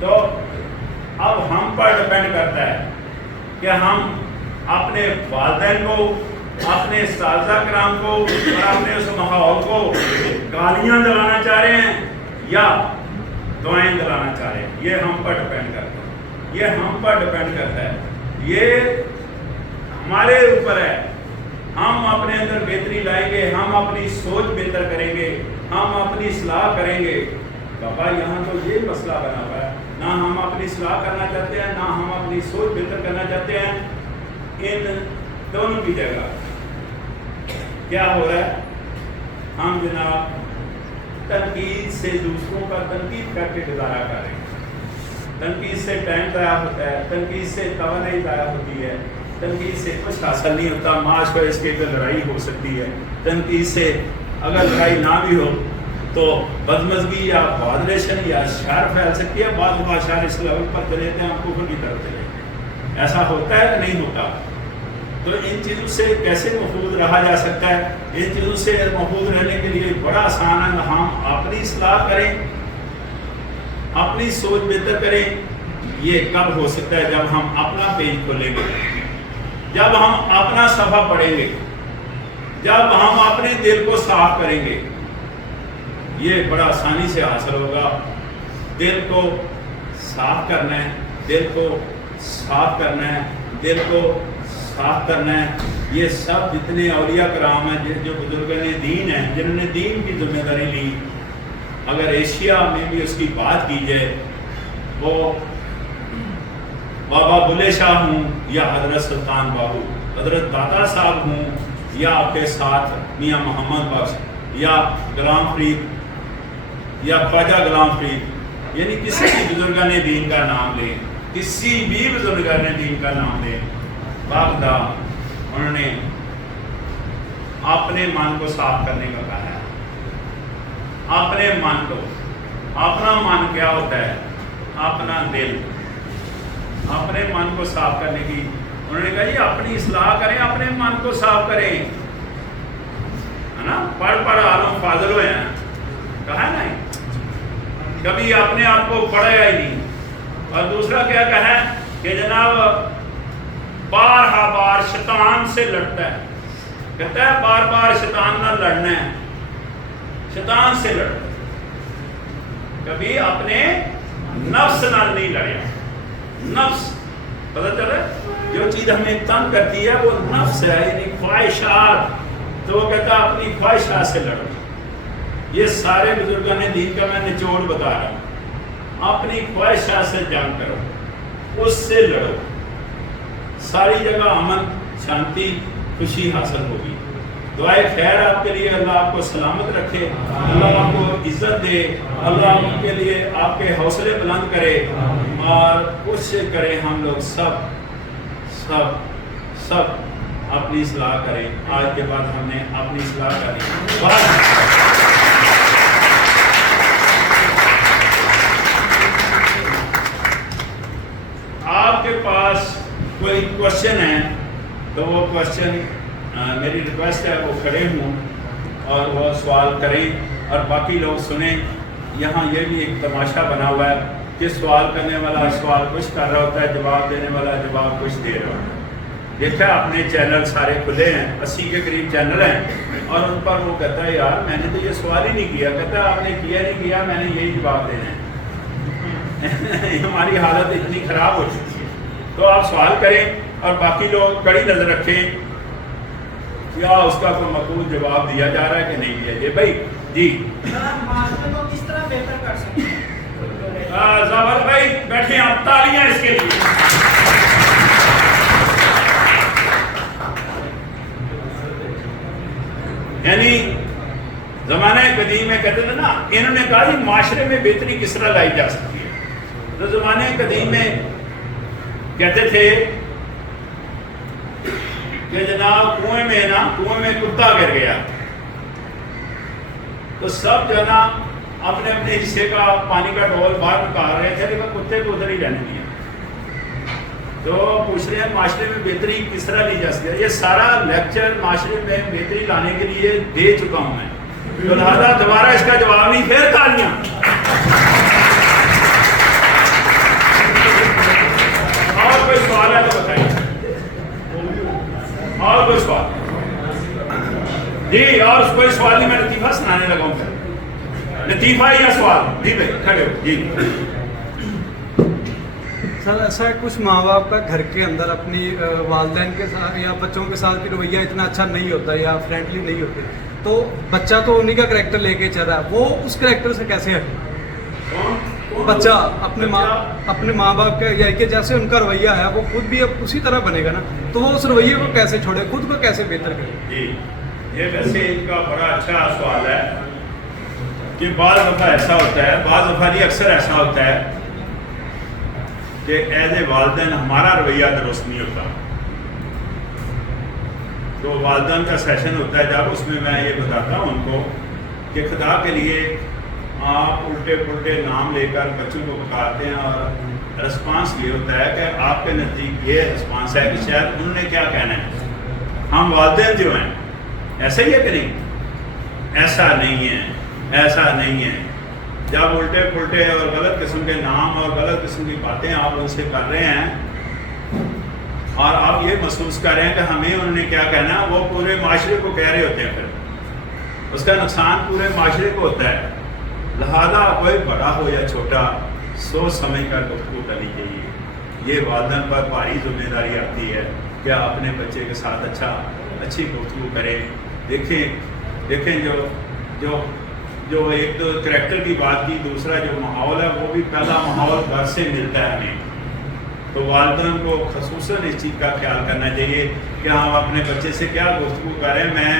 تو اب ہم پر ڈپینڈ کرتا ہے کہ ہم اپنے والدین کو، اپنے اساتذہ کرام کو اور اپنے اس ماحول کو گالیاں دلانا چاہ رہے ہیں یا دعائیں دلانا چاہ رہے ہیں. یہ ہم پر ڈپینڈ کرتا ہے، یہ ہم پر ڈپینڈ کرتا ہے، یہ ہمارے اوپر ہے. ہم اپنے اندر بہتری لائیں گے، ہم اپنی سوچ بہتر کریں گے، ہم اپنی اصلاح کریں گے. بابا یہاں تو یہ مسئلہ بنا ہوا ہے، نہ ہم اپنی اصلاح کرنا چاہتے ہیں، نہ ہم اپنی سوچ بہتر کرنا چاہتے ہیں. ان دونوں کی جگہ کیا ہو رہا ہے؟ ہم جناب تنقید سے دوسروں کا تنقید کر کے گزارا کر رہے ہیں. تنقید سے ٹائم ضائع ہوتا ہے، تنقید سے توانائی ضائع ہوتی ہے، تنقید سے کچھ حاصل نہیں ہوتا. معاش پر اس کے لڑائی ہو سکتی ہے. تنقید سے اگر لڑائی نہ بھی ہو تو بدمزگی یا بادریشن یا شر پھیل سکتی ہے. بعض اشعار اس لیول پر چلے جاتے ہیں، ہم کفر کی طرف چلے. ایسا ہوتا ہے کہ نہیں ہوتا؟ تو ان چیزوں سے کیسے محفوظ رہا جا سکتا ہے؟ ان چیزوں سے محفوظ رہنے کے لیے بڑا آسان ہے، ہم اپنی اصلاح کریں، اپنی سوچ بہتر کریں. یہ کب ہو سکتا ہے؟ جب ہم اپنا پیج کھولیں گے، جب ہم اپنا صفحہ پڑھیں گے، جب ہم اپنے دل کو صاف کریں گے. یہ بڑا آسانی سے حاصل ہوگا. دل کو صاف کرنا ہے، دل کو صاف کرنا ہے، دل کو صاف کرنا ہے. یہ سب جتنے اولیاء کرام ہیں، جو بزرگان دین ہیں، جنہوں نے دین کی ذمہ داری لی، اگر ایشیا میں بھی اس کی بات کی جائے، وہ بابا بلے شاہ ہوں یا حضرت سلطان باہو، حضرت دادا صاحب ہوں یا آپ کے ساتھ میاں محمد بخش یا غلام فرید یا خواجہ غلام فرید، یعنی کسی بھی بزرگان دین کا نام لیں، کسی بھی بزرگان دین کا نام لیں، باقاعدہ انہوں نے اپنے من کو صاف کرنے کا کہا ہے. اپنے من کو، اپنا من کیا ہوتا ہے؟ اپنا دل. اپنے من کو صاف کرنے کی انہوں نے کہا جی اپنی اصلاح کریں، اپنے من کو صاف کریں، ہے نا. پڑھ عالم فاضل ہوئے ہیں، کہا ہے نا. کبھی اپنے آپ کو پڑھا ہی نہیں. اور دوسرا کیا کہا ہے کہ جناب بار بار شیطان سے لڑتا ہے. کہتا ہے بار بار شیطان نہ لڑنا ہے، شیطان سے لڑتا ہے. کبھی اپنے نفس نہ نہیں لڑیا. نفس پتہ چلے جو چیز ہمیں تنگ کرتی ہے وہ نفس ہے، یعنی خواہشات. تو وہ کہتا ہے اپنی خواہشات سے لڑو. یہ سارے بزرگان دین کا میں نچوڑ بتا رہا ہوں. اپنی خواہشات سے جنگ کرو، اس سے لڑو، ساری جگہ امن، شانتی، خوشی حاصل ہوگی. دعائے خیر آپ کے لیے، اللہ آپ کو سلامت رکھے، اللہ آپ کو عزت دے، اللہ آپ کے لیے آپ کے حوصلے بلند کرے. اور کوشش کریں ہم لوگ سب اپنی اصلاح کریں. آج کے بعد ہم نے اپنی اصلاح کرنی. آپ کے پاس کوئی کوشچن ہے تو وہ کوشچن میری ریکویسٹ ہے وہ کھڑے ہوں اور وہ سوال کریں اور باقی لوگ سنیں. یہاں یہ بھی ایک تماشا بنا ہوا ہے کہ سوال کرنے والا سوال کچھ کر رہا ہوتا ہے، جواب دینے والا جواب کچھ دے رہا ہوتا ہے. دیکھا اپنے چینل سارے کھلے ہیں، 80 کے قریب چینل ہیں، اور ان پر وہ کہتا ہے یار میں نے تو یہ سوال ہی نہیں کیا. کہتا ہے آپ نے کیا نہیں کیا، میں نے یہی جواب دینا ہے. ہماری حالت اتنی خراب ہو چکی ہے. تو آپ سوال کریں اور باقی لوگ کڑی نظر رکھیں کیا اس کا کوئی مقبول جواب دیا جا رہا ہے کہ نہیں دیا. یہ بھائی جی کس طرح بہتر کر سکتے ہیں؟ زاور بھائی بیٹھے آپ، تالیاں اس کے لیے. یعنی زمانہ قدیم میں کہتے تھے نا، انہوں نے کہا جی معاشرے میں بہتری کس طرح لائی جا سکتی ہے. تو زمانے قدیم میں کہتے تھے کہ جناب کنویں میں کتا گر گیا تو سب جو ہے نا اپنے اپنے حصے کا پانی کا ڈول باہر نکال رہے تھے، لیکن کتے کو ادھر ہی رہنے دیا. تو پوچھ رہے ہیں معاشرے میں بہتری کس طرح لی جا سکتی ہے. یہ سارا لیکچر معاشرے میں بہتری لانے کے لیے دے چکا ہوں میں، تو لہٰذا دوبارہ اس کا جواب نہیں. پھر تالیاں. جی اور کوئی سوال نہیں, میں لطیفہ سنانے لگا ہوں پھر. لطیفہ یا سوال؟ جی بھائی کھڑے ہو. جی سر ایسا ہے کچھ ماں باپ کا گھر کے اندر اپنی والدین کے ساتھ یا بچوں کے ساتھ رویہ اتنا اچھا نہیں ہوتا یا فرینڈلی نہیں ہوتے, تو بچہ تو انہیں کا کریکٹر لے کے چل رہا ہے, وہ اس کریکٹر سے کیسے ہٹے؟ بچہ اپنے ماں باپ کے یا کہ جیسے ان کا رویہ ہے وہ خود بھی اب اسی طرح بنے گا نا, تو وہ اس رویے کو کیسے چھوڑے, خود کو کیسے بہتر کرے؟ جی یہ ویسے ان کا بڑا اچھا سوال ہے کہ بعض دفعہ ایسا ہوتا ہے, بعض دفعہ نہیں اکثر ایسا ہوتا ہے کہ ایز اے والدین ہمارا رویہ درست نہیں ہوتا. تو والدین کا سیشن ہوتا ہے جب, اس میں یہ بتاتا ہوں ان کو کہ خدا کے لیے آپ الٹے پلٹے نام لے کر بچوں کو پکارتے ہیں اور رسپانس یہ ہوتا ہے کہ آپ کے نزدیک یہ رسپانس ہے کہ شاید انہوں نے کیا کہنا ہے. ہم والدین جو ہیں ایسا ہی ہے کہ نہیں؟ ایسا نہیں ہے, ایسا نہیں ہے. جب الٹے پلٹے اور غلط قسم کے نام اور غلط قسم کی باتیں آپ ان سے کر رہے ہیں اور آپ یہ محسوس کر رہے ہیں کہ ہمیں انہوں نے کیا کہنا, وہ پورے معاشرے کو کہہ رہے ہوتے ہیں, پھر اس کا نقصان پورے معاشرے کو ہوتا ہے. لہذا کوئی بڑا ہو یا چھوٹا سوچ سمجھ کر گفتگو کرنی چاہیے. یہ والدین پر بھاری ذمہ داری آتی ہے کہ آپ اپنے بچے کے ساتھ اچھی گفتگو کریں. دیکھیں جو ایک تو کریکٹر کی بات کی, دوسرا جو ماحول ہے وہ بھی پہلا ماحول گھر سے ملتا ہے ہمیں. تو والدین کو خصوصاً اس چیز کا خیال کرنا چاہیے کہ ہم اپنے بچے سے کیا گفتگو کریں. میں